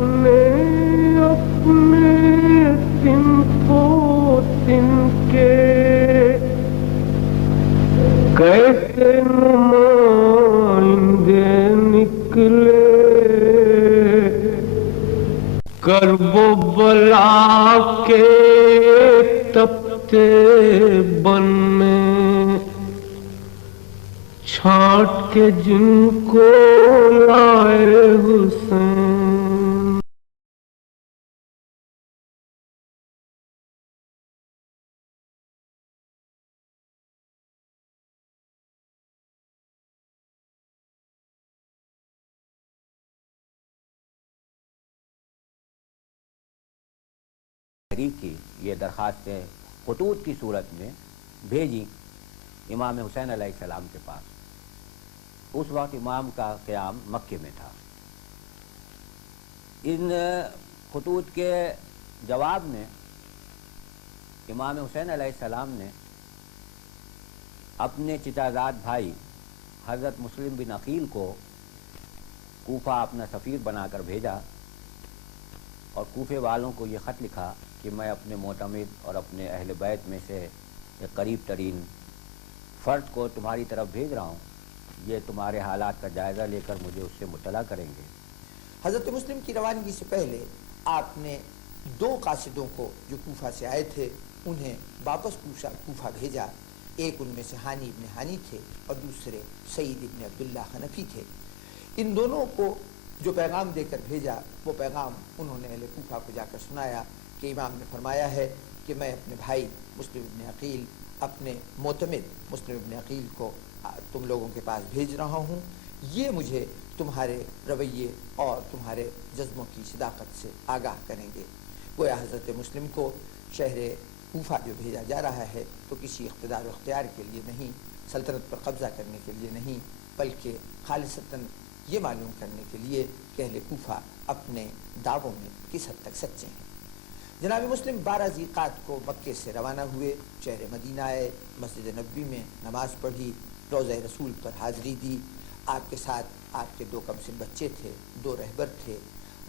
نے اپنے صنف و سن کے کیسے نمائندے نکلے، کرب و بلا کے تپتے بن میں چھانٹ کے جن کو لائے حسین۔ کی یہ درخواستیں خطوط کی صورت میں بھیجی امام حسین علیہ السلام کے پاس۔ اس وقت امام کا قیام مکے میں تھا۔ ان خطوط کے جواب میں امام حسین علیہ السلام نے اپنے چچازاد بھائی حضرت مسلم بن عقیل کو کوفہ اپنا سفیر بنا کر بھیجا اور کوفے والوں کو یہ خط لکھا کہ میں اپنے معتمد اور اپنے اہل بیت میں سے ایک قریب ترین فرد کو تمہاری طرف بھیج رہا ہوں، یہ تمہارے حالات کا جائزہ لے کر مجھے اس سے مطلع کریں گے۔ حضرت مسلم کی روانگی سے پہلے آپ نے 2 قاصدوں کو جو کوفہ سے آئے تھے انہیں واپس کوفہ بھیجا۔ ایک ان میں سے ہانی ابن ہانی تھے اور دوسرے سعید ابن عبداللہ حنفی تھے۔ ان دونوں کو جو پیغام دے کر بھیجا وہ پیغام انہوں نے اہل کوفہ کو جا کر سنایا کہ امام نے فرمایا ہے کہ میں اپنے بھائی مسلم ابن عقیل، اپنے معتمد مسلم ابن عقیل کو تم لوگوں کے پاس بھیج رہا ہوں، یہ مجھے تمہارے رویے اور تمہارے جذبوں کی صداقت سے آگاہ کریں گے۔ گویا حضرت مسلم کو شہر کوفہ جو بھیجا جا رہا ہے تو کسی اقتدار و اختیار کے لیے نہیں، سلطنت پر قبضہ کرنے کے لیے نہیں، بلکہ خالصتاً یہ معلوم کرنے کے لیے کہ اہل کوفہ اپنے دعووں میں کس حد تک سچے ہیں۔ جناب مسلم 12 ذیقعد کو مکے سے روانہ ہوئے، شہر مدینہ آئے، مسجد نبوی میں نماز پڑھی، روضہ رسول پر حاضری دی۔ آپ کے ساتھ آپ کے 2 کمسن بچے تھے، 2 رہبر تھے۔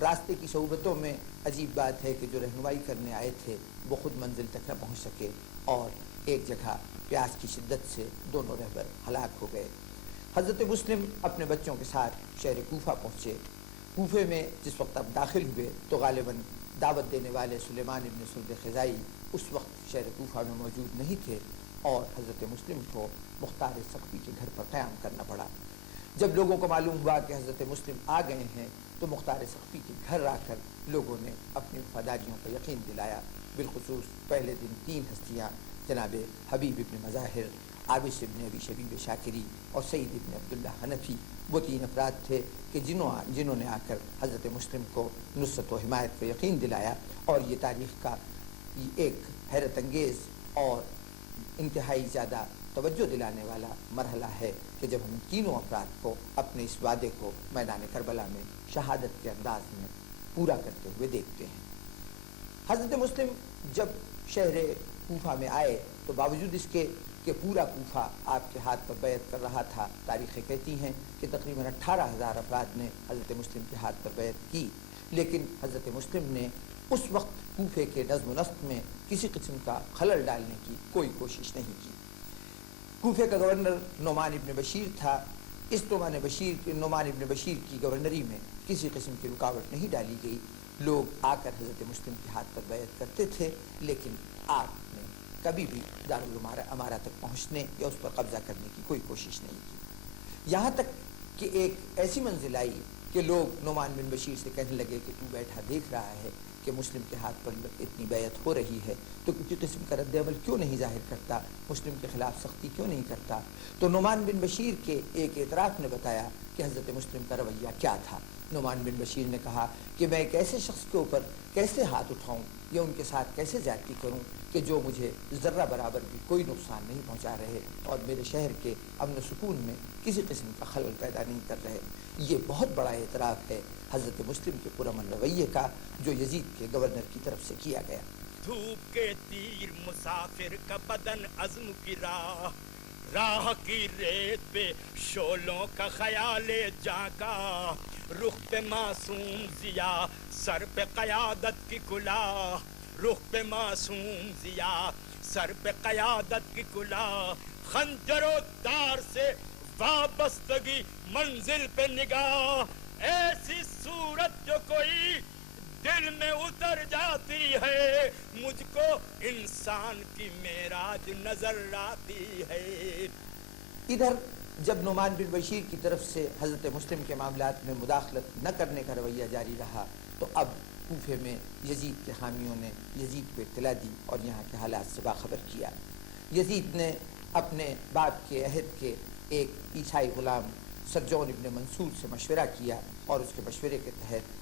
راستے کی صعوبتوں میں عجیب بات ہے کہ جو رہنمائی کرنے آئے تھے وہ خود منزل تک نہ پہنچ سکے اور ایک جگہ پیاس کی شدت سے دونوں رہبر ہلاک ہو گئے۔ حضرت مسلم اپنے بچوں کے ساتھ شہر کوفہ پہنچے۔ کوفے میں جس وقت آپ داخل ہوئے تو غالباً دعوت دینے والے سلیمان ابن سرد خزائی اس وقت شہر کوفہ میں موجود نہیں تھے اور حضرت مسلم کو مختار ثقفی کے گھر پر قیام کرنا پڑا۔ جب لوگوں کو معلوم ہوا کہ حضرت مسلم آ گئے ہیں تو مختار ثقفی کے گھر آ کر لوگوں نے اپنی وفاداریوں پر یقین دلایا۔ بالخصوص پہلے دن 3 ہستیاں جناب حبیب ابن مظاہر، عابس ابن ابی شبیب شاکری اور سعید ابن عبداللہ حنفی وہ 3 افراد تھے کہ جنہوں نے آ کر حضرت مسلم کو نصرت و حمایت کا یقین دلایا۔ اور یہ تاریخ کا ایک حیرت انگیز اور انتہائی زیادہ توجہ دلانے والا مرحلہ ہے کہ جب ہم تینوں افراد کو اپنے اس وعدے کو میدان کربلا میں شہادت کے انداز میں پورا کرتے ہوئے دیکھتے ہیں۔ حضرت مسلم جب شہر کوفہ میں آئے تو باوجود اس کے کہ پورا کوفہ آپ کے ہاتھ پر بیعت کر رہا تھا، تاریخیں کہتی ہیں کہ تقریباً 18,000 افراد نے حضرت مسلم کے ہاتھ پر بیعت کی، لیکن حضرت مسلم نے اس وقت کوفے کے نظم و نسق میں کسی قسم کا خلل ڈالنے کی کوئی کوشش نہیں کی۔ کوفے کا گورنر نعمان ابن بشیر تھا۔ اس نعمان ابن بشیر کی گورنری میں کسی قسم کی رکاوٹ نہیں ڈالی گئی۔ لوگ آ کر حضرت مسلم کے ہاتھ پر بیعت کرتے تھے، لیکن آپ نے کبھی بھی دارالامارہ تک پہنچنے یا اس پر قبضہ کرنے کی کوئی کوشش نہیں کی۔ یہاں تک کہ ایک ایسی منزل آئی کہ لوگ نعمان بن بشیر سے کہنے لگے کہ تو بیٹھا دیکھ رہا ہے کہ مسلم کے ہاتھ پر اتنی بیعت ہو رہی ہے تو کسی قسم کا رد عمل کیوں نہیں ظاہر کرتا، مسلم کے خلاف سختی کیوں نہیں کرتا؟ تو نعمان بن بشیر کے ایک اعتراف نے بتایا کہ حضرت مسلم کا رویہ کیا تھا۔ نعمان بن بشیر نے کہا کہ میں ایک ایسے شخص کے اوپر کیسے ہاتھ اٹھاؤں یا ان کے ساتھ کیسے زیادتی کروں کہ جو مجھے ذرہ برابر بھی کوئی نقصان نہیں پہنچا رہے اور میرے شہر کے امن و سکون میں کسی قسم کا خلل پیدا نہیں کر رہے۔ یہ بہت بڑا اعتراف ہے حضرت مسلم کے پرامن رویے کا جو یزید کے گورنر کی طرف سے کیا گیا۔ دھوپ کے تیر مسافر کا بدن عزم کی راہ، راہ کی ریت پہ شولوں کا خیال جاگا، رخ پہ معصوم ضیا سر پہ قیادت کی کلاه، رخ پہ معصوم ضیا سر پہ قیادت کی کلاه، خنجر و تار سے وابستگی منزل پہ نگاہ، ایسی صورت جو کوئی دل میں اتر جاتی ہے، مجھ کو انسان کی معراج نظر آتی ہے۔ ادھر جب نعمان بن بشیر کی طرف سے حضرت مسلم کے معاملات میں مداخلت نہ کرنے کا رویہ جاری رہا تو اب کوفے میں یزید کے حامیوں نے یزید کو اطلاع دی اور یہاں کے حالات سے باخبر کیا۔ یزید نے اپنے باپ کے عہد کے ایک عیسائی غلام سرجون ابن منصور سے مشورہ کیا اور اس کے مشورے کے تحت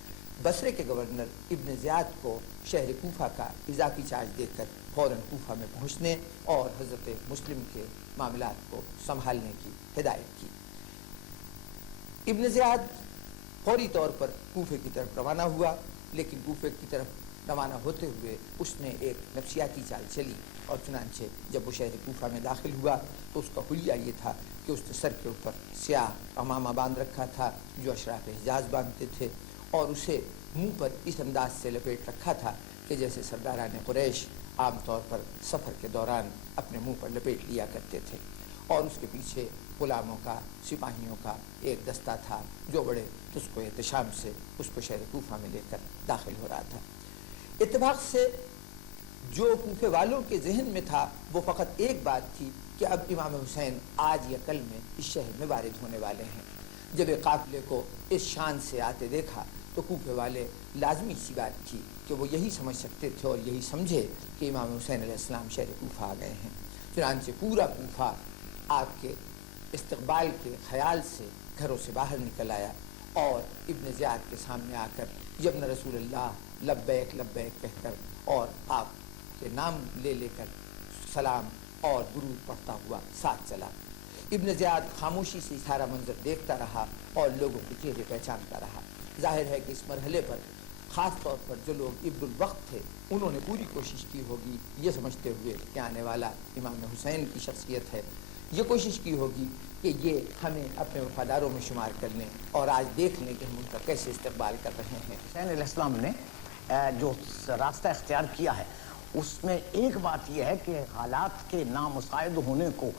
بصرے کے گورنر ابن زیاد کو شہر کوفہ کا اضافی چارج دے کر فوراً کوفہ میں پہنچنے اور حضرت مسلم کے معاملات کو سنبھالنے کی ہدایت کی۔ ابن زیاد فوری طور پر کوفے کی طرف روانہ ہوا، لیکن کوفے کی طرف روانہ ہوتے ہوئے اس نے ایک نفسیاتی چال چلی اور چنانچہ جب وہ شہر کوفہ میں داخل ہوا تو اس کا حلیہ یہ تھا کہ اس نے سر کے اوپر سیاہ عمامہ باندھ رکھا تھا جو اشراف حجاز باندھتے تھے، اور اسے منہ پر اس انداز سے لپیٹ رکھا تھا کہ جیسے سرداران قریش عام طور پر سفر کے دوران اپنے منہ پر لپیٹ لیا کرتے تھے، اور اس کے پیچھے غلاموں کا سپاہیوں کا ایک دستہ تھا جو بڑے تسک و احتشام سے اس کو شہر کوفہ میں لے کر داخل ہو رہا تھا۔ اتفاق سے جو کوفے والوں کے ذہن میں تھا وہ فقط ایک بات تھی کہ اب امام حسین آج یا کل میں اس شہر میں وارد ہونے والے ہیں۔ جب ایک قافلے کو اس شان سے آتے دیکھا تو کوفے والے لازمی سی بات تھی کہ وہ یہی سمجھ سکتے تھے اور یہی سمجھے کہ امام حسین علیہ السلام شہر کوفہ آ گئے ہیں۔ چنانچہ پورا کوفہ آپ کے استقبال کے خیال سے گھروں سے باہر نکل آیا اور ابن زیاد کے سامنے آ کر یبن رسول اللہ لبیک لبیک کہہ کر اور آپ کے نام لے لے کر سلام اور درود پڑھتا ہوا ساتھ چلا۔ ابن زیاد خاموشی سے سارا منظر دیکھتا رہا اور لوگوں کے چہرے پہچانتا رہا۔ ظاہر ہے کہ اس مرحلے پر خاص طور پر جو لوگ ابن الوقت تھے انہوں نے پوری کوشش کی ہوگی یہ سمجھتے ہوئے کہ آنے والا امام حسین کی شخصیت ہے، یہ کوشش کی ہوگی کہ یہ ہمیں اپنے وفاداروں میں شمار کر لیں اور آج دیکھ لیں کہ ہم ان کا کیسے استقبال کر رہے ہیں۔ حسین علیہ السلام نے جو راستہ اختیار کیا ہے اس میں ایک بات یہ ہے کہ حالات کے نامساعد ہونے کو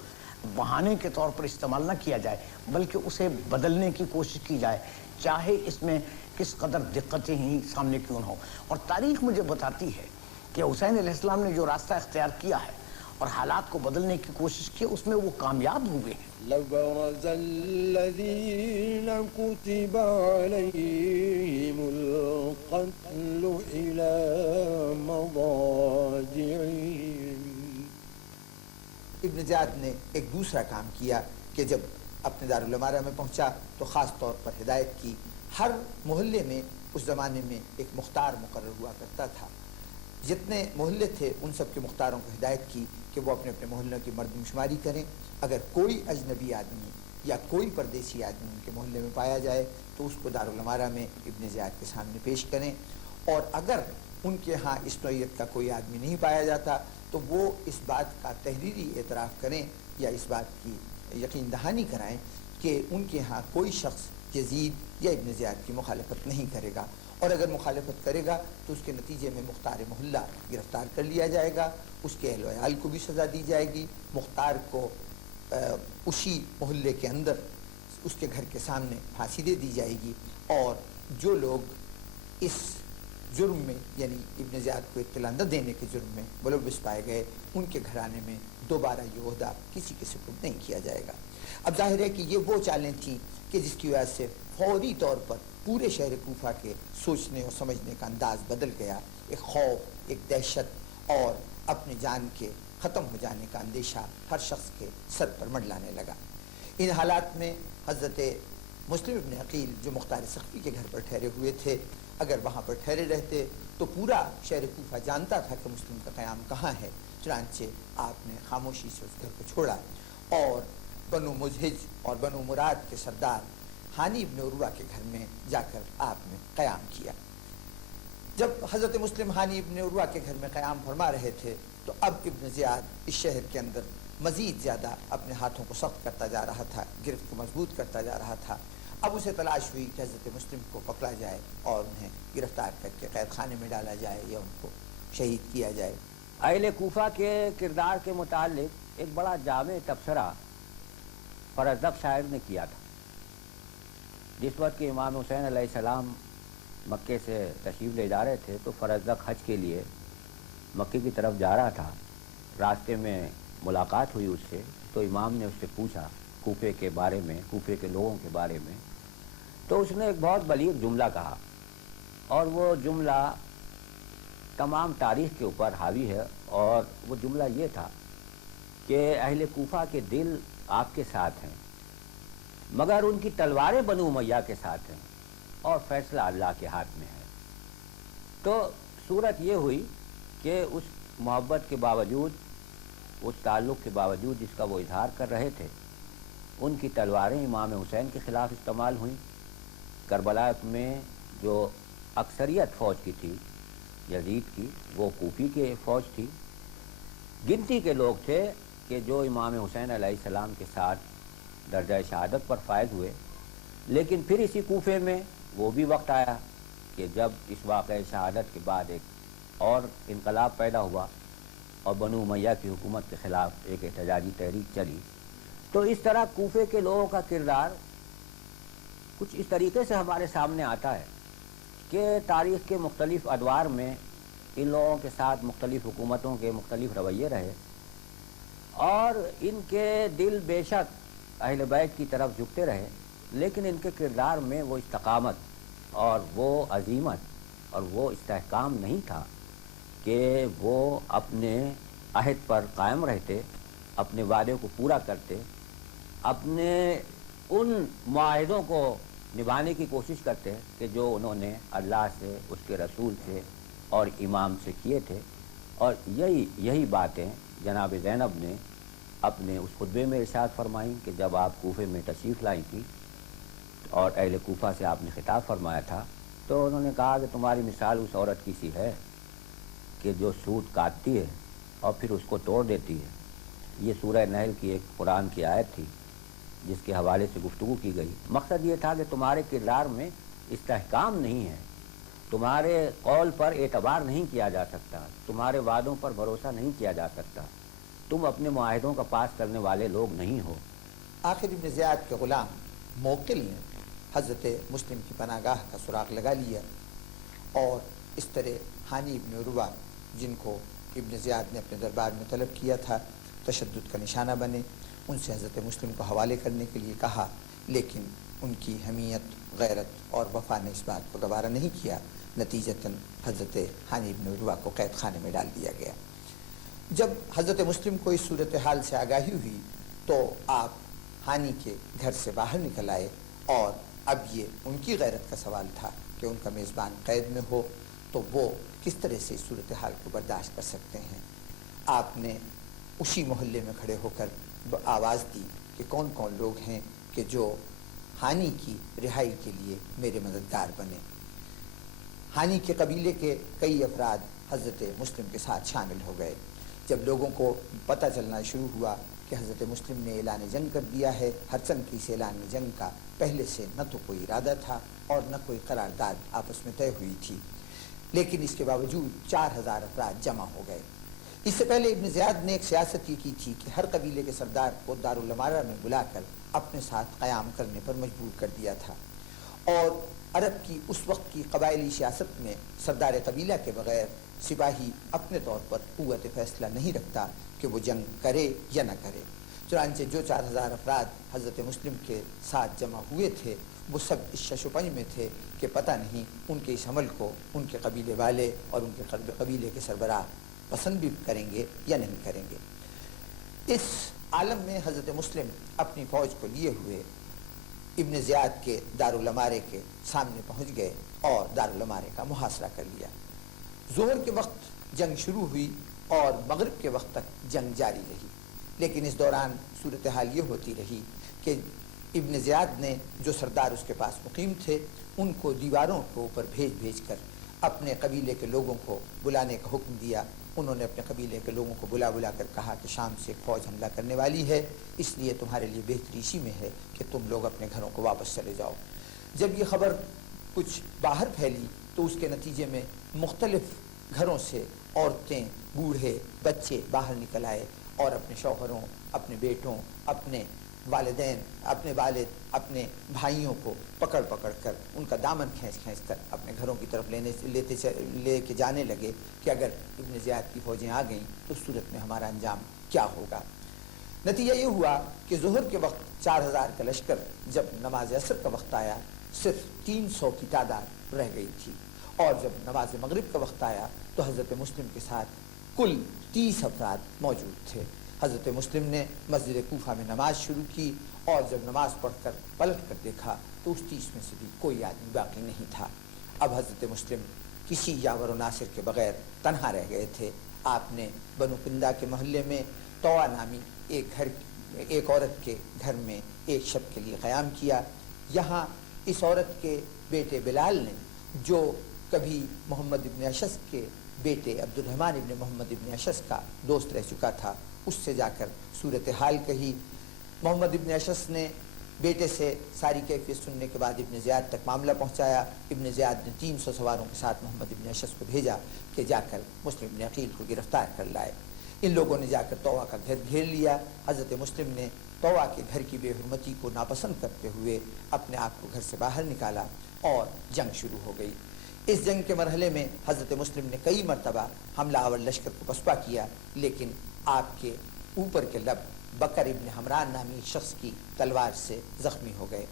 بہانے کے طور پر استعمال نہ کیا جائے بلکہ اسے بدلنے کی کوشش کی جائے، چاہے اس میں کس قدر دقتیں ہی سامنے کیوں نہ ہو۔ اور تاریخ مجھے بتاتی ہے کہ حسین علیہ السلام نے جو راستہ اختیار کیا ہے اور حالات کو بدلنے کی کوشش کی اس میں وہ کامیاب ہوئے ہیں۔ لبرز الذين كتب عليهم القتل إلى مضاجعهم۔ ابن زیاد نے ایک دوسرا کام کیا کہ جب اپنے دارالعمارہ میں پہنچا تو خاص طور پر ہدایت کی، ہر محلے میں اس زمانے میں ایک مختار مقرر ہوا کرتا تھا، جتنے محلے تھے ان سب کے مختاروں کو ہدایت کی کہ وہ اپنے اپنے محلوں کی مردم شماری کریں، اگر کوئی اجنبی آدمی یا کوئی پردیسی آدمی ان کے محلے میں پایا جائے تو اس کو دارالعمارہ میں ابن زیاد کے سامنے پیش کریں، اور اگر ان کے ہاں اس نوعیت کا کوئی آدمی نہیں پایا جاتا تو وہ اس بات کا تحریری اعتراف کریں یا اس بات کی یقین دہانی کرائیں کہ ان کے ہاں کوئی شخص یزید یا ابن زیاد کی مخالفت نہیں کرے گا، اور اگر مخالفت کرے گا تو اس کے نتیجے میں مختار محلہ گرفتار کر لیا جائے گا، اس کے اہل و عیال کو بھی سزا دی جائے گی، مختار کو اسی محلے کے اندر اس کے گھر کے سامنے پھانسی دے دی جائے گی، اور جو لوگ اس جرم میں یعنی ابن زیاد کو اطلاع نہ دینے کے جرم میں ملوث پائے گئے ان کے گھرانے میں دوبارہ یہ عہدہ کسی کے سپرد نہیں کیا جائے گا۔ اب ظاہر ہے کہ یہ وہ چالیں تھیں کہ جس کی وجہ سے فوری طور پر پورے شہر کوفہ کے سوچنے اور سمجھنے کا انداز بدل گیا، ایک خوف، ایک دہشت اور اپنی جان کے ختم ہو جانے کا اندیشہ ہر شخص کے سر پر منڈلانے لگا۔ ان حالات میں حضرت مسلم ابن عقیل جو مختار سقفی کے گھر پر ٹھہرے ہوئے تھے اگر وہاں پر ٹھہرے رہتے تو پورا شہر کوفہ جانتا تھا کہ مسلم کا قیام کہاں ہے، چنانچہ آپ نے خاموشی سے اس گھر کو چھوڑا اور بنو مزہج اور بنو مراد کے سردار ہانی ابن عروہ کے گھر میں جا کر آپ نے قیام کیا۔ جب حضرت مسلم ہانی ابن عروہ کے گھر میں قیام فرما رہے تھے تو اب ابن زیاد اس شہر کے اندر مزید زیادہ اپنے ہاتھوں کو سخت کرتا جا رہا تھا، گرفت کو مضبوط کرتا جا رہا تھا۔ اب اسے تلاش ہوئی کہ حضرت مسلم کو پکڑا جائے اور انہیں گرفتار کر کے قید خانے میں ڈالا جائے یا ان کو شہید کیا جائے۔ اہل کوفہ کے کردار کے متعلق ایک بڑا جامع تبصرہ فرزدق شاعر نے کیا تھا۔ جس وقت کہ امام حسین علیہ السلام مکے سے تشریف لے جا رہے تھے تو فرزدق حج کے لیے مکے کی طرف جا رہا تھا۔ راستے میں ملاقات ہوئی اس سے، تو امام نے اس سے پوچھا کوفے کے بارے میں، کوفے کے لوگوں کے بارے میں، تو اس نے ایک بہت بلیغ جملہ کہا، اور وہ جملہ تمام تاریخ کے اوپر حاوی ہے، اور وہ جملہ یہ تھا کہ اہل کوفہ کے دل آپ کے ساتھ ہیں، مگر ان کی تلواریں بنو امیہ کے ساتھ ہیں، اور فیصلہ اللہ کے ہاتھ میں ہے۔ تو صورت یہ ہوئی کہ اس محبت کے باوجود، اس تعلق کے باوجود جس کا وہ اظہار کر رہے تھے، ان کی تلواریں امام حسین کے خلاف استعمال ہوئیں۔ کربلا میں جو اکثریت فوج کی تھی یزید کی، وہ کوفی کی فوج تھی۔ گنتی کے لوگ تھے کہ جو امام حسین علیہ السلام کے ساتھ درجہ شہادت پر فائز ہوئے، لیکن پھر اسی کوفے میں وہ بھی وقت آیا کہ جب اس واقعہ شہادت کے بعد ایک اور انقلاب پیدا ہوا اور بنو امیہ کی حکومت کے خلاف ایک احتجاجی تحریک چلی۔ تو اس طرح کوفے کے لوگوں کا کردار کچھ اس طریقے سے ہمارے سامنے آتا ہے کہ تاریخ کے مختلف ادوار میں ان لوگوں کے ساتھ مختلف حکومتوں کے مختلف رویے رہے، اور ان کے دل بے شک اہل بیت کی طرف جھکتے رہے، لیکن ان کے کردار میں وہ استقامت اور وہ عزیمت اور وہ استحکام نہیں تھا کہ وہ اپنے عہد پر قائم رہتے، اپنے وعدے کو پورا کرتے، اپنے ان معاہدوں کو نبھانے کی کوشش کرتے کہ جو انہوں نے اللہ سے، اس کے رسول سے اور امام سے کیے تھے۔ اور یہی باتیں جناب زینب نے اپنے اس خطبے میں ارشاد فرمائیں کہ جب آپ کوفے میں تشریف لائی تھی اور اہل کوفہ سے آپ نے خطاب فرمایا تھا، تو انہوں نے کہا کہ تمہاری مثال اس عورت کی سی ہے کہ جو سوت کاٹتی ہے اور پھر اس کو توڑ دیتی ہے۔ یہ سورہ نحل کی ایک قرآن کی آیت تھی جس کے حوالے سے گفتگو کی گئی۔ مقصد یہ تھا کہ تمہارے کردار میں استحکام نہیں ہے، تمہارے قول پر اعتبار نہیں کیا جا سکتا، تمہارے وعدوں پر بھروسہ نہیں کیا جا سکتا، تم اپنے معاہدوں کا پاس کرنے والے لوگ نہیں ہو۔ آخر ابن زیاد کے غلام موقل نے حضرت مسلم کی پناہ گاہ کا سراغ لگا لیا، اور اس طرح ہانی ابن عروہ، جن کو ابن زیاد نے اپنے دربار میں طلب کیا تھا، تشدد کا نشانہ بنے۔ ان سے حضرت مسلم کو حوالے کرنے کے لیے کہا، لیکن ان کی حمیت، غیرت اور وفا نے اس بات کو گوارا نہیں کیا۔ نتیجتاً حضرت ہانی ابن عروہ کو قید خانے میں ڈال دیا گیا۔ جب حضرت مسلم کو اس صورتحال سے آگاہی ہوئی تو آپ ہانی کے گھر سے باہر نکل آئے، اور اب یہ ان کی غیرت کا سوال تھا کہ ان کا میزبان قید میں ہو تو وہ کس طرح سے اس صورتحال کو برداشت کر سکتے ہیں۔ آپ نے اسی محلے میں کھڑے ہو کر آواز دی کہ کون کون لوگ ہیں کہ جو ہانی کی رہائی کے لیے میرے مددگار بنے۔ ہانی کے قبیلے کے کئی افراد حضرت مسلم کے ساتھ شامل ہو گئے۔ جب لوگوں کو پتہ چلنا شروع ہوا کہ حضرت مسلم نے اعلان جنگ کر دیا ہے، ہرچند کہ اس اعلان جنگ کا پہلے سے نہ تو کوئی ارادہ تھا اور نہ کوئی قرارداد آپس میں طے ہوئی تھی، لیکن اس کے باوجود 4000 افراد جمع ہو گئے۔ اس سے پہلے ابن زیاد نے ایک سیاست یہ کی تھی کہ ہر قبیلے کے سردار کو دارالامارہ میں بلا کر اپنے ساتھ قیام کرنے پر مجبور کر دیا تھا، اور عرب کی اس وقت کی قبائلی سیاست میں سردار قبیلہ کے بغیر سپاہی اپنے طور پر قوت فیصلہ نہیں رکھتا کہ وہ جنگ کرے یا نہ کرے۔ چنانچہ جو 4000 افراد حضرت مسلم کے ساتھ جمع ہوئے تھے وہ سب اس شش و پنج میں تھے کہ پتہ نہیں ان کے اس عمل کو ان کے قبیلے والے اور ان کے قبیلے کے سربراہ پسند بھی کریں گے یا نہیں کریں گے۔ اس عالم میں حضرت مسلم اپنی فوج کو لیے ہوئے ابن زیاد کے دارالامارے کے سامنے پہنچ گئے اور دارالامارے کا محاصرہ کر لیا۔ ظہر کے وقت جنگ شروع ہوئی اور مغرب کے وقت تک جنگ جاری رہی، لیکن اس دوران صورتحال یہ ہوتی رہی کہ ابن زیاد نے جو سردار اس کے پاس مقیم تھے ان کو دیواروں کے اوپر بھیج کر اپنے قبیلے کے لوگوں کو بلانے کا حکم دیا انہوں نے اپنے قبیلے کے لوگوں کو بلا کر کہا کہ شام سے فوج حملہ کرنے والی ہے، اس لیے تمہارے لیے بہتری اسی میں ہے کہ تم لوگ اپنے گھروں کو واپس چلے جاؤ۔ جب یہ خبر کچھ باہر پھیلی تو اس کے نتیجے میں مختلف گھروں سے عورتیں، بوڑھے، بچے باہر نکل آئے اور اپنے شوہروں، اپنے بیٹوں، اپنے والدین، اپنے والد، اپنے بھائیوں کو پکڑ کر ان کا دامن کھینچ کر اپنے گھروں کی طرف لے کے جانے لگے کہ اگر ابن زیاد کی فوجیں آ گئیں تو اس صورت میں ہمارا انجام کیا ہوگا۔ نتیجہ یہ ہوا کہ ظہر کے وقت 4000 کا لشکر جب نماز عصر کا وقت آیا صرف 300 کی تعداد رہ گئی تھی، اور جب نماز مغرب کا وقت آیا تو حضرت مسلم کے ساتھ کل 30 افراد موجود تھے۔ حضرت مسلم نے مسجد کوفہ میں نماز شروع کی، اور جب نماز پڑھ کر پلٹ کر دیکھا تو اس 30 میں سے بھی کوئی آدمی باقی نہیں تھا۔ اب حضرت مسلم کسی یاور و ناصر کے بغیر تنہا رہ گئے تھے۔ آپ نے بنو کندا کے محلے میں طوع نامی ایک عورت کے گھر میں ایک شب کے لیے قیام کیا۔ یہاں اس عورت کے بیٹے بلال نے، جو کبھی محمد ابن اشعث کے بیٹے عبد الرحمن ابن محمد ابن اشعث کا دوست رہ چکا تھا، اس سے جا کر صورتحال کہی۔ محمد ابن اشعث نے بیٹے سے ساری کیفیت سننے کے بعد ابن زیاد تک معاملہ پہنچایا۔ ابن زیاد نے 300 سواروں کے ساتھ محمد ابن اشعث کو بھیجا کہ جا کر مسلم ابن عقیل کو گرفتار کر لائے۔ ان لوگوں نے جا کر طوع کا گھر گھیر لیا۔ حضرت مسلم نے طوع کے گھر کی بے حرمتی کو ناپسند کرتے ہوئے اپنے آپ کو گھر سے باہر نکالا اور جنگ شروع ہو گئی۔ اس جنگ کے مرحلے میں حضرت مسلم نے کئی مرتبہ حملہ آور لشکر کو پسپا کیا، لیکن آپ کے اوپر کے لب بکر ابن حمران نامی شخص کی تلوار سے زخمی ہو گئے۔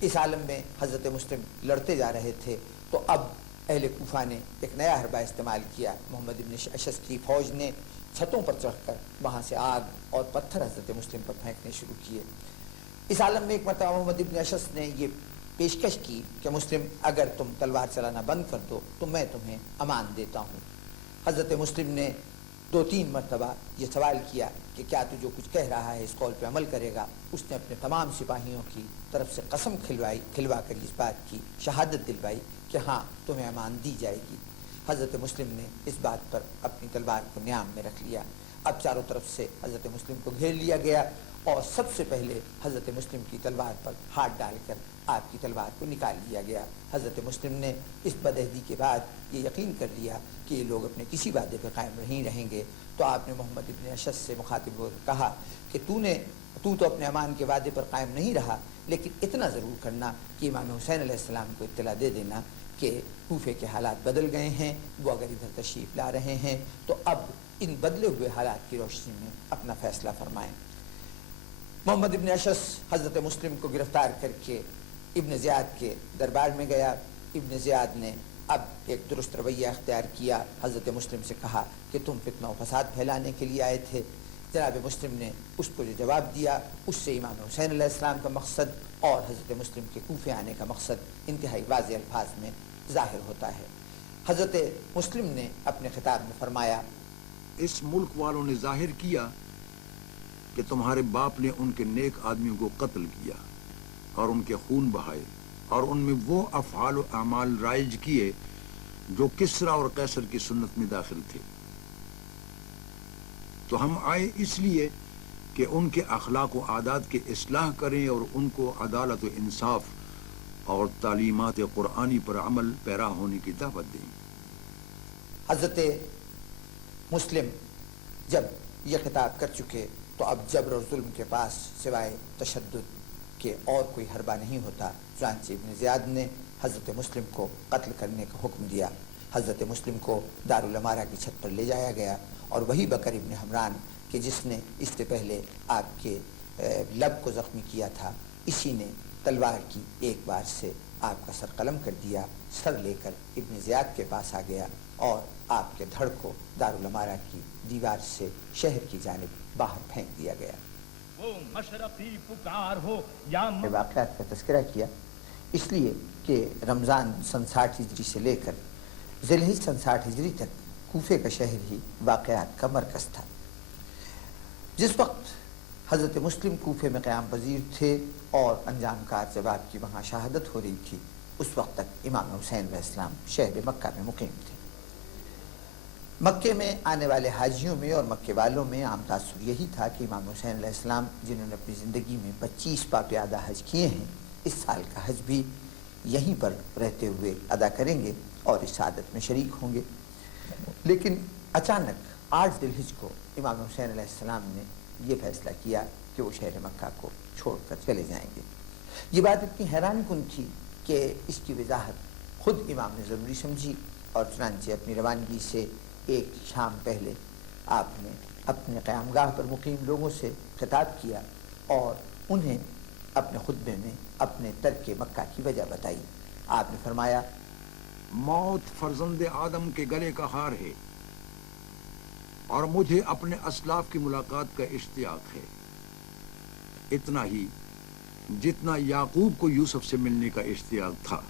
اس عالم میں حضرت مسلم لڑتے جا رہے تھے تو اب اہل کوفہ نے ایک نیا حربہ استعمال کیا۔ محمد ابن اشعث کی فوج نے چھتوں پر چڑھ کر وہاں سے آگ اور پتھر حضرت مسلم پر پھینکنے شروع کیے۔ اس عالم میں ایک مرتبہ محمد ابن اشعث نے یہ پیشکش کی کہ مسلم اگر تم تلوار چلانا بند کر دو تو میں تمہیں امان دیتا ہوں۔ حضرت مسلم نے 2-3 مرتبہ یہ سوال کیا کہ کیا تو جو کچھ کہہ رہا ہے اس قول پہ عمل کرے گا؟ اس نے اپنے تمام سپاہیوں کی طرف سے قسم کھلوا کر اس بات کی شہادت دلوائی کہ ہاں تمہیں امان دی جائے گی۔ حضرت مسلم نے اس بات پر اپنی تلوار کو نیام میں رکھ لیا۔ اب چاروں طرف سے حضرت مسلم کو گھیر لیا گیا اور سب سے پہلے حضرت مسلم کی تلوار پر ہاتھ ڈال کر آپ کی تلوار کو نکال لیا گیا۔ حضرت مسلم نے اس بدعہدی کے بعد یہ یقین کر لیا کہ یہ لوگ اپنے کسی وعدے پہ قائم نہیں رہیں گے، تو آپ نے محمد ابن اشعث سے مخاطب ہو کر کہا کہ تو اپنے امان کے وعدے پر قائم نہیں رہا، لیکن اتنا ضرور کرنا کہ امام حسین علیہ السلام کو اطلاع دے دینا کہ کوفے کے حالات بدل گئے ہیں، وہ اگر ادھر تشریف لا رہے ہیں تو اب ان بدلے ہوئے حالات کی روشنی میں اپنا فیصلہ فرمائیں۔ محمد ابن اشعث حضرت مسلم کو گرفتار کر کے ابن زیاد کے دربار میں گیا۔ ابن زیاد نے اب ایک درست رویہ اختیار کیا۔ حضرت مسلم سے کہا کہ تم فتنہ و فساد پھیلانے کے لیے آئے تھے۔ جناب مسلم نے اس کو جو جواب دیا اس سے امام حسین علیہ السلام کا مقصد اور حضرت مسلم کے کوفے آنے کا مقصد انتہائی واضح الفاظ میں ظاہر ہوتا ہے۔ حضرت مسلم نے اپنے خطاب میں فرمایا، اس ملک والوں نے ظاہر کیا کہ تمہارے باپ نے ان کے نیک آدمیوں کو قتل کیا اور ان کے خون بہائے اور ان میں وہ افعال و اعمال رائج کیے جو کسریٰ اور قیصر کی سنت میں داخل تھے۔ تو ہم آئے اس لیے کہ ان کے اخلاق و عادات کی اصلاح کریں اور ان کو عدالت و انصاف اور تعلیمات قرآنی پر عمل پیرا ہونے کی دعوت دیں۔ حضرت مسلم جب یہ خطاب کر چکے تو اب جبر اور ظلم کے پاس سوائے تشدد کے اور کوئی حربہ نہیں ہوتا۔ چنانچہ ابن زیاد نے حضرت مسلم کو قتل کرنے کا حکم دیا۔ حضرت مسلم کو دارالامارہ کی چھت پر لے جایا گیا اور وہی بکر ابن حمران کہ جس نے اس سے پہلے آپ کے لب کو زخمی کیا تھا، اسی نے تلوار کی ایک بار سے آپ کا سر قلم کر دیا۔ سر لے کر ابن زیاد کے پاس آ گیا اور آپ کے دھڑ کو دارالامارہ کی دیوار سے شہر کی جانب باہر پھینک دیا گیا۔ وہ مشرقی پکار ہو یا واقعات کا تذکرہ کیا اس لیے کہ رمضان سن 60 ہجری سے لے کر ذی الحجہ سن 60 ہجری تک کوفے کا شہر ہی واقعات کا مرکز تھا۔ جس وقت حضرت مسلم کوفے میں قیام پذیر تھے اور انجام کار جب آپ کی وہاں شہادت ہو رہی تھی، اس وقت تک امام حسین علیہ السلام شہر مکہ میں مقیم تھے۔ مکے میں آنے والے حاجیوں میں اور مکے والوں میں عام تاثر یہی تھا کہ امام حسین علیہ السلام جنہوں نے اپنی زندگی میں 25 باقاعدہ حج کیے ہیں، اس سال کا حج بھی یہیں پر رہتے ہوئے ادا کریں گے اور اس سعادت میں شریک ہوں گے۔ لیکن اچانک 8 ذی الحجہ کو امام حسین علیہ السلام نے یہ فیصلہ کیا کہ وہ شہر مکہ کو چھوڑ کر چلے جائیں گے۔ یہ بات اتنی حیران کن تھی کہ اس کی وضاحت خود امام نے ضروری سمجھی، اور چنانچہ اپنی روانگی سے ایک شام پہلے آپ نے اپنے قیام گاہ پر مقیم لوگوں سے خطاب کیا اور انہیں اپنے خطبے میں اپنے ترک مکہ کی وجہ بتائی۔ آپ نے فرمایا، موت فرزند آدم کے گلے کا ہار ہے اور مجھے اپنے اسلاف کی ملاقات کا اشتیاق ہے، اتنا ہی جتنا یعقوب کو یوسف سے ملنے کا اشتیاق تھا،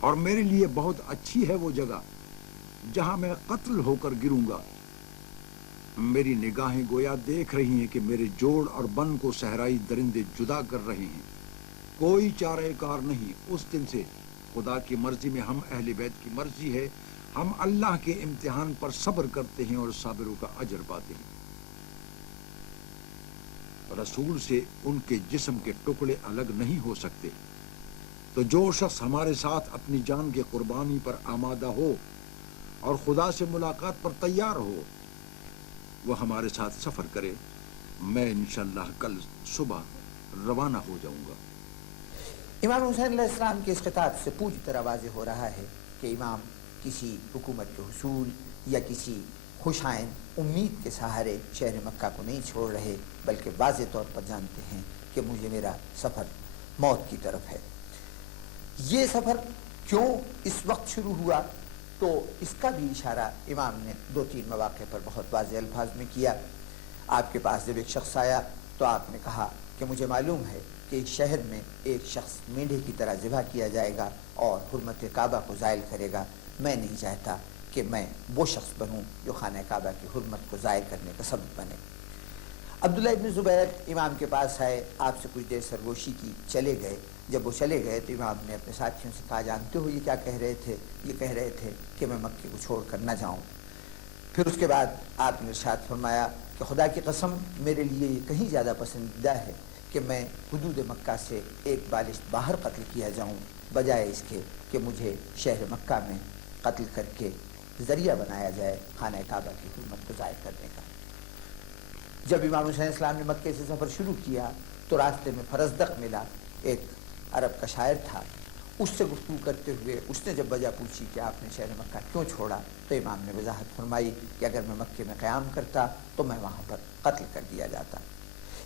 اور میرے لیے بہت اچھی ہے وہ جگہ جہاں میں قتل ہو کر گروں گا۔ میری نگاہیں گویا دیکھ رہی ہیں کہ میرے جوڑ اور بن کو صحرائی درندے جدا کر رہے ہیں۔ کوئی چارہ کار نہیں اس دن سے، خدا کی مرضی میں ہم اہل بیت کی مرضی ہے، ہم اللہ کے امتحان پر صبر کرتے ہیں اور صابروں کا اجر پاتے ہیں۔ رسول سے ان کے جسم کے ٹکڑے الگ نہیں ہو سکتے، تو جو شخص ہمارے ساتھ اپنی جان کی قربانی پر آمادہ ہو اور خدا سے ملاقات پر تیار ہو، وہ ہمارے ساتھ سفر کرے۔ میں انشاءاللہ کل صبح روانہ ہو جاؤں گا۔ امام حسین علیہ السلام کے اس خطاب سے پوری طرح واضح ہو رہا ہے کہ امام کسی حکومت کے حصول یا کسی خوش آئند امید کے سہارے شہر مکہ کو نہیں چھوڑ رہے، بلکہ واضح طور پر جانتے ہیں کہ مجھے میرا سفر موت کی طرف ہے۔ یہ سفر کیوں اس وقت شروع ہوا، تو اس کا بھی اشارہ امام نے 2-3 مواقع پر بہت واضح الفاظ میں کیا۔ آپ کے پاس جب ایک شخص آیا تو آپ نے کہا کہ مجھے معلوم ہے کہ اس شہر میں ایک شخص مینڈھے کی طرح ذبح کیا جائے گا اور حرمت کعبہ کو زائل کرے گا۔ میں نہیں چاہتا کہ میں وہ شخص بنوں جو خانہ کعبہ کی حرمت کو زائل کرنے کا سبب بنے۔ عبداللہ ابن زبیر امام کے پاس آئے، آپ سے کچھ دیر سرگوشی کی، چلے گئے۔ جب وہ چلے گئے تو امام نے اپنے ساتھیوں سے کہا، جانتے ہو یہ کیا کہہ رہے تھے؟ یہ کہہ رہے تھے کہ میں مکے کو چھوڑ کر نہ جاؤں۔ پھر اس کے بعد آپ نے ارشاد فرمایا کہ خدا کی قسم میرے لیے یہ کہیں زیادہ پسندیدہ ہے کہ میں حدود مکہ سے ایک بالشت باہر قتل کیا جاؤں، بجائے اس کے کہ مجھے شہر مکہ میں قتل کر کے ذریعہ بنایا جائے خانہ کعبہ کی حرمت کو ظاہر کرنے کا۔ جب امام حسین السلام نے مکے سے سفر شروع کیا تو راستے میں فرزدق ملا، ایک عرب کا شاعر تھا، اس سے گفتگو کرتے ہوئے اس نے جب وجہ پوچھی کہ آپ نے شہر مکہ کیوں چھوڑا، تو امام نے وضاحت فرمائی کہ اگر میں مکے میں قیام کرتا تو میں وہاں پر قتل کر دیا جاتا۔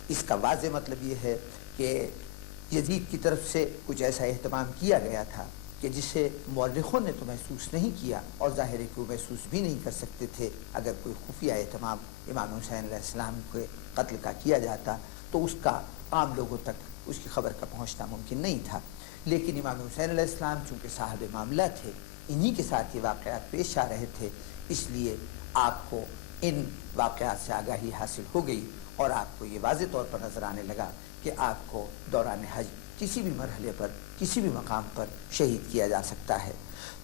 اس کا واضح مطلب یہ ہے کہ یزید کی طرف سے کچھ ایسا اہتمام کیا گیا تھا کہ جسے مورخوں نے تو محسوس نہیں کیا، اور ظاہر ہے کہ وہ محسوس بھی نہیں کر سکتے تھے۔ اگر کوئی خفیہ اہتمام امام حسین علیہ السلام کے قتل کا کیا جاتا تو اس کا عام لوگوں تک اس کی خبر کا پہنچنا ممکن نہیں تھا۔ لیکن امام حسین علیہ السلام چونکہ صاحب معاملہ تھے، انہی کے ساتھ یہ واقعات پیش آ رہے تھے، اس لیے آپ کو ان واقعات سے آگاہی حاصل ہو گئی، اور آپ کو یہ واضح طور پر نظر آنے لگا کہ آپ کو دوران حج کسی بھی مرحلے پر کسی بھی مقام پر شہید کیا جا سکتا ہے۔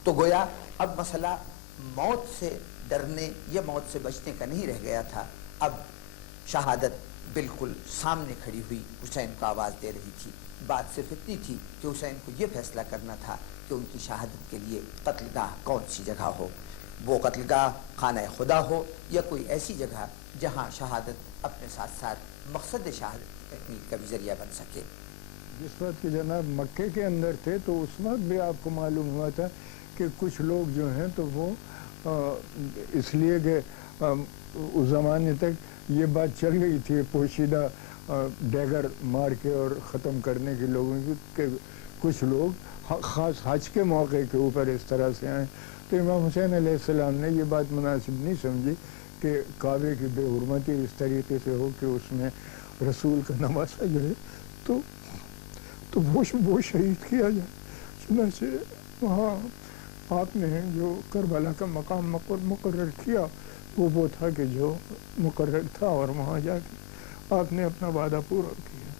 تو گویا اب مسئلہ موت سے ڈرنے یا موت سے بچنے کا نہیں رہ گیا تھا، اب شہادت بالکل سامنے کھڑی ہوئی حسین کو آواز دے رہی تھی۔ بات صرف اتنی تھی کہ حسین کو یہ فیصلہ کرنا تھا کہ ان کی شہادت کے لیے قتل گاہ کون سی جگہ ہو، وہ قتل گاہ خانہ خدا ہو یا کوئی ایسی جگہ جہاں شہادت اپنے ساتھ ساتھ مقصد شہادت کی تکمیل کا بھی ذریعہ بن سکے۔ جس وقت کہ جناب مکے کے اندر تھے تو اس وقت بھی آپ کو معلوم ہوا تھا کہ کچھ لوگ جو ہیں تو وہ اس لیے کہ اس زمانے تک یہ بات چل گئی تھی پوشیدہ ڈیگر مار کے اور ختم کرنے کے لوگوں کی، کہ کچھ لوگ خاص حج کے موقع کے اوپر اس طرح سے آئیں، تو امام حسین علیہ السلام نے یہ بات مناسب نہیں سمجھی کہ کعبے کی بے حرمتی اس طریقے سے ہو کہ اس میں رسول کا نواسہ جو ہے تو وہ شہید کیا جائے۔ چنانچہ وہاں آپ نے جو کربلا کا مقام مقرر کیا وہ تھا کہ جو مقرر تھا، اور وہاں جا کے آپ نے اپنا وعدہ پورا کیا۔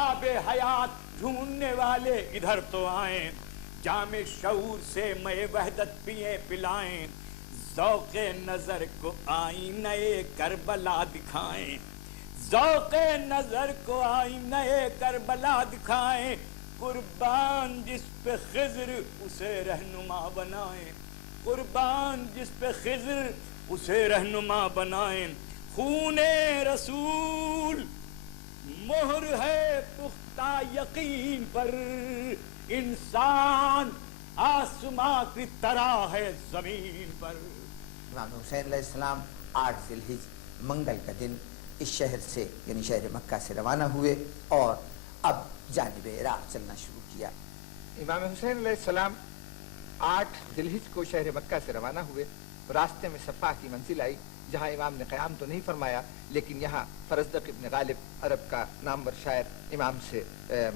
آب حیات ڈھونڈنے والے ادھر تو آئیں، جام شعور سے میں وحدت پیے پلائیں، ذوق نظر کو آئینہ کربلا دکھائیں، ذوق نظر کو آئینہ کربلا دکھائیں، قربان جس پہ خضر اسے رہنما بنائیں، قربان جس پہ خضر اسے رہنما بنائیں، خون رسول مہر ہے پختہ یقین پر، انسان آسماں کی طرح ہے زمین پر۔ امام حسین علیہ السلام 8 ذی الحج منگل کا دن اس شہر سے یعنی شہر مکہ سے روانہ ہوئے اور اب جانب عراق چلنا شروع کیا۔ امام حسین علیہ السلام 8 ذی الحج کو شہر مکہ سے روانہ ہوئے۔ راستے میں صفا کی منزل آئی جہاں امام نے قیام تو نہیں فرمایا، لیکن یہاں فرزدق ابن غالب عرب کا نامور شاعر امام سے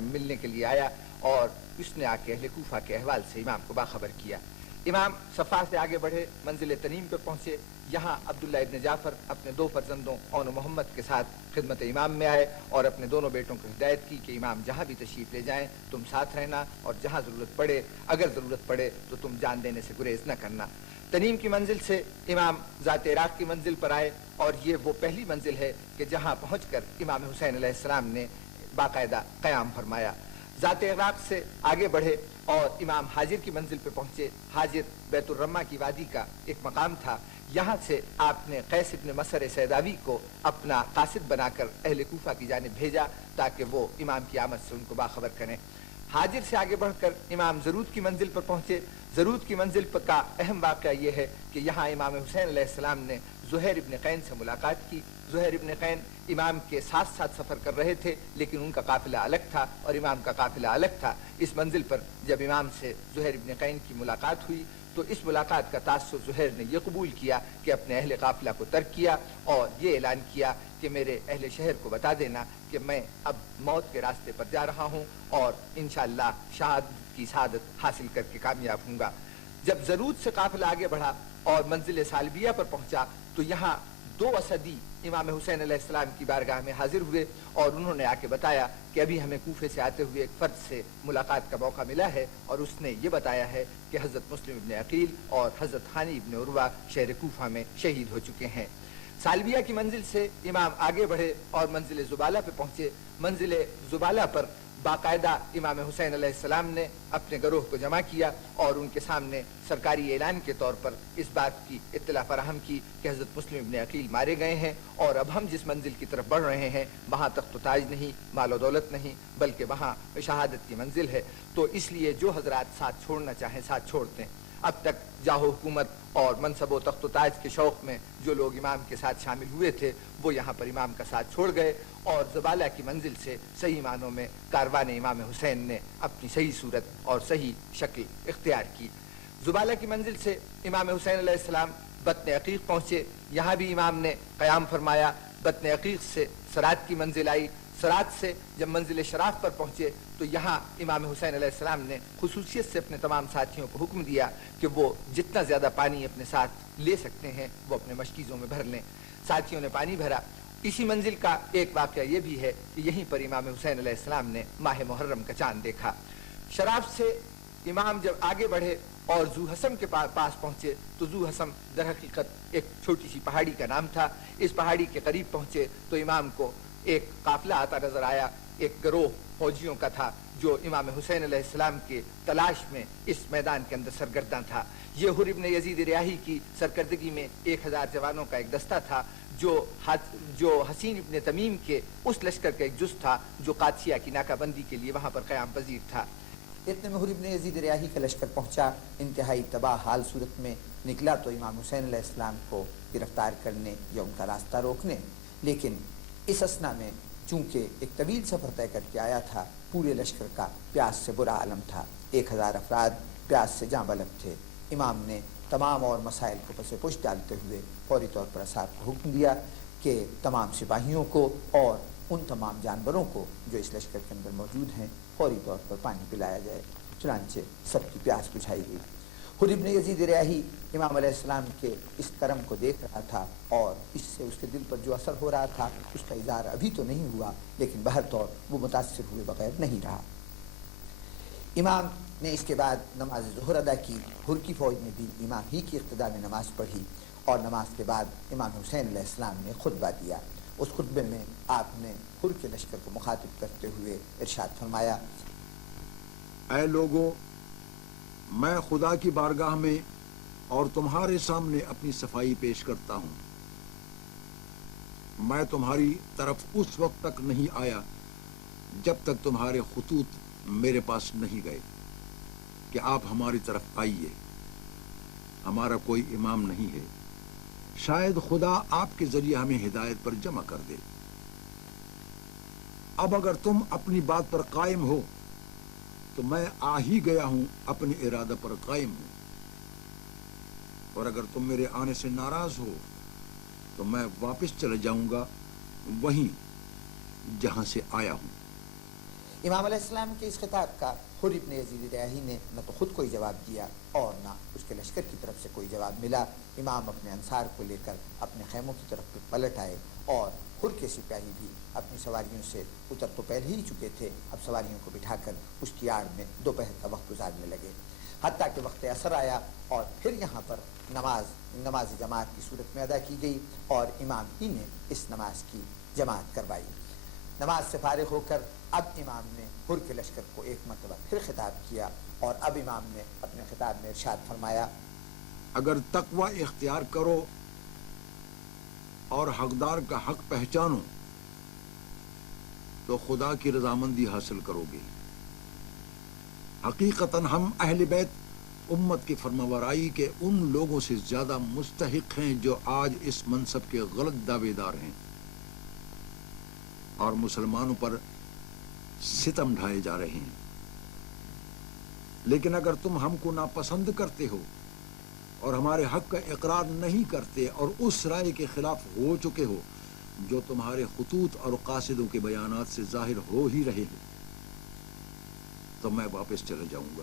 ملنے کے لیے آیا اور اس نے آ کے اہل کوفہ کے احوال سے امام کو باخبر کیا۔ امام صفا سے آگے بڑھے، منزل تنیم پر پہنچے۔ یہاں عبداللہ ابن جعفر اپنے 2 فرزندوں اون و محمد کے ساتھ خدمت امام میں آئے اور اپنے دونوں بیٹوں کو ہدایت کی کہ امام جہاں بھی تشریف لے جائیں تم ساتھ رہنا، اور جہاں ضرورت پڑے اگر ضرورت پڑے تو تم جان دینے سے گریز نہ کرنا۔ تنیم کی منزل سے امام ذات عراق کی منزل پر آئے اور یہ وہ پہلی منزل ہے کہ جہاں پہنچ کر امام حسین علیہ السلام نے باقاعدہ قیام فرمایا۔ ذات عراق سے آگے بڑھے اور امام حاجر کی منزل پہ پہنچے۔ حاجر بیت الرما کی وادی کا ایک مقام تھا، یہاں سے آپ نے قیس ابن مسر سیداوی کو اپنا قاصد بنا کر اہل کوفہ کی جانب بھیجا تاکہ وہ امام کی آمد سے ان کو باخبر کریں۔ حاجر سے آگے بڑھ کر امام زرود کی منزل پر پہنچے۔ زرود کی منزل پر کا اہم واقعہ یہ ہے کہ یہاں امام حسین علیہ السلام نے زہیر ابن قین سے ملاقات کی۔ زہیر ابن قین امام کے ساتھ ساتھ سفر کر رہے تھے، لیکن ان کا قافلہ الگ تھا اور امام کا قافلہ الگ تھا۔ اس منزل پر جب امام سے زہیر ابن قین کی ملاقات ہوئی تو اس ملاقات کا تاثر زہیر نے یہ قبول کیا کہ اپنے اہل قافلہ کو ترک کیا اور یہ اعلان کیا کہ میرے اہل شہر کو بتا دینا کہ میں اب موت کے راستے پر جا رہا ہوں اور انشاءاللہ شہادت کی سعادت حاصل کر کے کامیاب ہوں گا۔ جب زرود سے قافلہ آگے بڑھا اور منزل سالبیہ پر پہنچا تو یہاں 2 اسدی امام حسین علیہ السلام کی بارگاہ میں حاضر ہوئے اور انہوں نے آ کے بتایا کہ ابھی ہمیں کوفے سے آتے ہوئے ایک فرد سے ملاقات کا موقع ملا ہے اور اس نے یہ بتایا ہے کہ حضرت مسلم ابن عقیل اور حضرت حانی ابن عروہ شہر کوفہ میں شہید ہو چکے ہیں۔ سالبیہ کی منزل سے امام آگے بڑھے اور منزل زبالہ پہ پہنچے۔ منزل زبالہ پر باقاعدہ امام حسین علیہ السلام نے اپنے گروہ کو جمع کیا اور ان کے سامنے سرکاری اعلان کے طور پر اس بات کی اطلاع فراہم کی کہ حضرت مسلم ابن عقیل مارے گئے ہیں اور اب ہم جس منزل کی طرف بڑھ رہے ہیں وہاں تخت و تاج نہیں، مال و دولت نہیں، بلکہ وہاں شہادت کی منزل ہے، تو اس لیے جو حضرات ساتھ چھوڑنا چاہیں ساتھ چھوڑ دیں۔ اب تک جاہ و حکومت اور منصب و تخت و تاج کے شوق میں جو لوگ امام کے ساتھ شامل ہوئے تھے وہ یہاں پر امام کا ساتھ چھوڑ گئے اور زبالہ کی منزل سے صحیح معنوں میں کاروان امام حسین نے اپنی صحیح صورت اور صحیح شکل اختیار کی۔ زبالہ کی منزل سے امام حسین علیہ السلام بطن عقیق پہنچے، یہاں بھی امام نے قیام فرمایا۔ بطن عقیق سے سرات کی منزل آئی، سرات سے جب منزل شراف پر پہنچے تو یہاں امام حسین علیہ السلام نے خصوصیت سے اپنے تمام ساتھیوں کو حکم دیا کہ وہ جتنا زیادہ پانی اپنے ساتھ لے سکتے ہیں وہ اپنے مشکیزوں میں بھر لیں۔ ساتھیوں نے پانی بھرا۔ اسی منزل کا ایک واقعہ یہ بھی ہے کہ یہیں پر امام حسین علیہ السلام نے ماہ محرم کا چاند دیکھا۔ شراف سے امام جب آگے بڑھے اور ذو حسم کے پاس پہنچے تو ذو حسم در حقیقت ایک چھوٹی سی پہاڑی کا نام تھا۔ اس پہاڑی کے قریب پہنچے تو امام کو ایک قافلہ آتا نظر آیا، ایک گروہ فوجیوں کا تھا جو امام حسین علیہ السلام کے تلاش میں اس میدان کے اندر سرگرداں تھا۔ یہ حر ابن یزید ریاحی کی سرکردگی میں 1000 جوانوں کا ایک دستہ تھا جو حسین ابن تمیم کے اس لشکر کا ایک جز تھا جو قادسیہ کی ناکہ بندی کے لیے وہاں پر قیام پذیر تھا۔ اتنے میں حر ابن یزید ریاحی کا لشکر پہنچا، انتہائی تباہ حال صورت میں نکلا تو امام حسین علیہ السلام کو گرفتار کرنے یا ان کا راستہ روکنے، لیکن اس اسنا میں چونکہ ایک طویل سفر طے کر کے آیا تھا، پورے لشکر کا پیاس سے برا عالم تھا، 1000 افراد پیاس سے جاں بلب تھے۔ امام نے تمام اور مسائل کو پس پش ڈالتے ہوئے فوری طور پر اصحاب کو حکم دیا کہ تمام سپاہیوں کو اور ان تمام جانوروں کو جو اس لشکر کے اندر موجود ہیں فوری طور پر پانی پلایا جائے۔ چنانچہ سب کی پیاس بجھائی گئی۔ حر ابن یزید ریاحی امام علیہ السلام کے اس کرم کو دیکھ رہا تھا اور اس سے اس کے دل پر جو اثر ہو رہا تھا اس کا اظہار ابھی تو نہیں ہوا، لیکن بہر طور وہ متاثر ہوئے بغیر نہیں رہا۔ امام نے اس کے بعد نماز ظہر ادا کی. حر کی فوج نے بھی امام ہی کی اقتداء میں نماز پڑھی اور نماز کے بعد امام حسین علیہ السلام نے خطبہ دیا. اس خطبے میں آپ نے حر کے لشکر کو مخاطب کرتے ہوئے ارشاد فرمایا: اے لوگو، میں خدا کی بارگاہ میں اور تمہارے سامنے اپنی صفائی پیش کرتا ہوں. میں تمہاری طرف اس وقت تک نہیں آیا جب تک تمہارے خطوط میرے پاس نہیں گئے کہ آپ ہماری طرف آئیے. ہمارا کوئی امام نہیں ہے، شاید خدا آپ کے ذریعے ہمیں ہدایت پر جمع کر دے. اب اگر تم اپنی بات پر قائم ہو تو میں آ ہی گیا ہوں، اپنے ارادہ پر قائم ہوں. اور اگر تم میرے آنے سے ناراض ہو تو میں واپس چلا جاؤں گا وہیں جہاں سے آیا ہوں. امام علیہ السلام کے اس خطاب کا حر ابن یزید ریاحی نے نہ تو خود کوئی جواب دیا اور نہ اس کے لشکر کی طرف سے کوئی جواب ملا. امام اپنے انصار کو لے کر اپنے خیموں کی طرف پلٹ آئے اور حر کے سپاہی بھی اپنی سواریوں سے اتر تو پہلے ہی چکے تھے. اب سواریوں کو بٹھا کر اس کی آڑ میں دوپہر کا وقت گزارنے لگے، حتیٰ کہ وقت عصر آیا اور پھر یہاں پر نماز جماعت کی صورت میں ادا کی گئی اور امام ہی نے اس نماز کی جماعت کروائی. نماز سے فارغ ہو کر اب امام نے حر کے لشکر کو ایک مرتبہ پھر خطاب کیا اور اب امام نے اپنے خطاب میں ارشاد فرمایا: اگر تقوی اختیار کرو اور حقدار کا حق پہچانو تو خدا کی رضامندی حاصل کرو گے. حقیقتاً ہم اہل بیت امت کی فرمانبرائی کے ان لوگوں سے زیادہ مستحق ہیں جو آج اس منصب کے غلط دعوے دار ہیں اور مسلمانوں پر ستم ڈھائے جا رہے ہیں. لیکن اگر تم ہم کو ناپسند کرتے ہو اور ہمارے حق کا اقرار نہیں کرتے اور اس رائے کے خلاف ہو چکے ہو جو تمہارے خطوط اور قاصدوں کے بیانات سے ظاہر ہو ہی رہے ہیں، تو میں واپس چلا جاؤں گا.